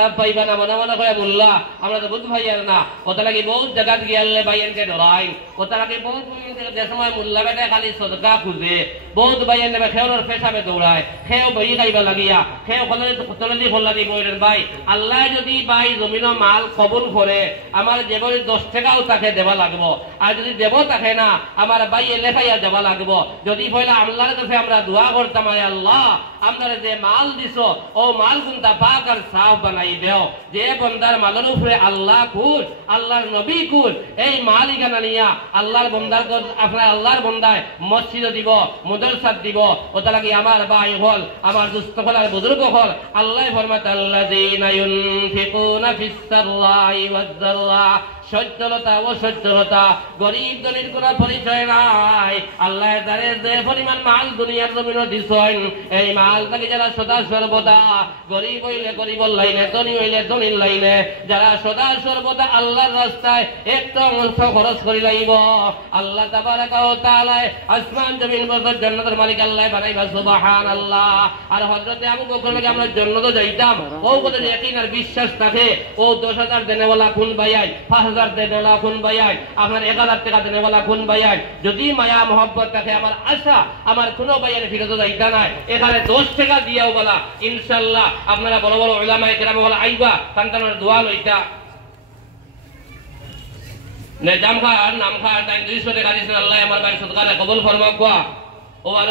পাইবা না মনে মনে করে বললা আমরা তো বুঝ ভাইয়ার না কথা লাগে বহুত জায়গা গিয়ালে ভাইয়ানকে ডরাই কথা লাগে বহুত যে সময় মোল্লা বেটা খালি সদকা খুঁজে বহুত ভাইয়ান নেবে খেওর পেশাবে দৌড়ায় খেও বই খাইবা লাগিয়া খেও কতলে ফল্লা দি বইরেন ভাই আল্লাহ যদি ভাই জমিন মাল কবুল করে আমার যেবল 10 টাকাও তাকে দেওয়া লাগবো আর যদি দেব তাকে না আমার ভাই এলে খাইয়া দেওয়া লাগবো যদি পয়লা আল্লাহর কাছে আমরা দোয়া করতাম আল্লাহ আপনারা যে মাল দিছো ও মাল গুনতা পাক আর সাফ বানাই দেও যে বন্দার মালের উপরে আল্লাহ খুশ আল্লাহর নবী খুশ এই মাল ইগানা নিয়া আল্লাহর বন্দার আপনার আল্লাহর বন্দায় মসজিদ দিব মাদ্রাসা দিব ওটা লাগি আমার ভাই হল আমার দুস্থ হল আর বুজুর্গ হল আল্লাহ ফরমাত আল্লাযীনা ইউনফিকুনা ফিস সাররাই ওয়াজ যাররা সচ্ছলতা ও সচ্ছলতা গরিব ধনীর কোন পরিচয় নাই আল্লাহ তারে যে পরিমাণ মাল দুনিয়ার জমিনে দিছেন এই মালটাকে যারা সদা সর্বদা গরিব হইলে গরিবর লাইনে ধনী হইলে ধনীর লাইনে যারা সদা সর্বদা আল্লাহর রাস্তায় একটা অংশ খরচ করে লাইব আল্লাহ তাবারাকা ওয়া তাআলা আসমান জমিন বরকত জান্নাতের মালিক আল্লাহ বানাইবা সুবহানাল্লাহ আর হযরত আবু বকর লাগে আমরা জান্নাতে যাইতাম ও কথা ইয়াকিন আর বিশ্বাস থাকে ও 10,000 দেনেওয়ালা কোন ভাইয়াই 5,000 দেনেওয়ালা কোন ভাইয়াই আপনার 1,000 টাকা দেনেওয়ালা কোন ভাইয়াই যদি মায়া মোহব্বত থাকে আমার আশা আমার কোনো ভাইয়ের ফিরত যাইতা নাই এখানে 10 টাকা দিয়াও বলা ইনশাআল্লাহ আপনারা বড় বড় উলামায়ে কেরাম বলা আইবা সন্তানের দোয়া লইতা নে জাম খা আর নাম খা তাই 200 টাকা দিছেন আল্লাহ আমার ভাই সদকা কবুল ফরমাক ও আর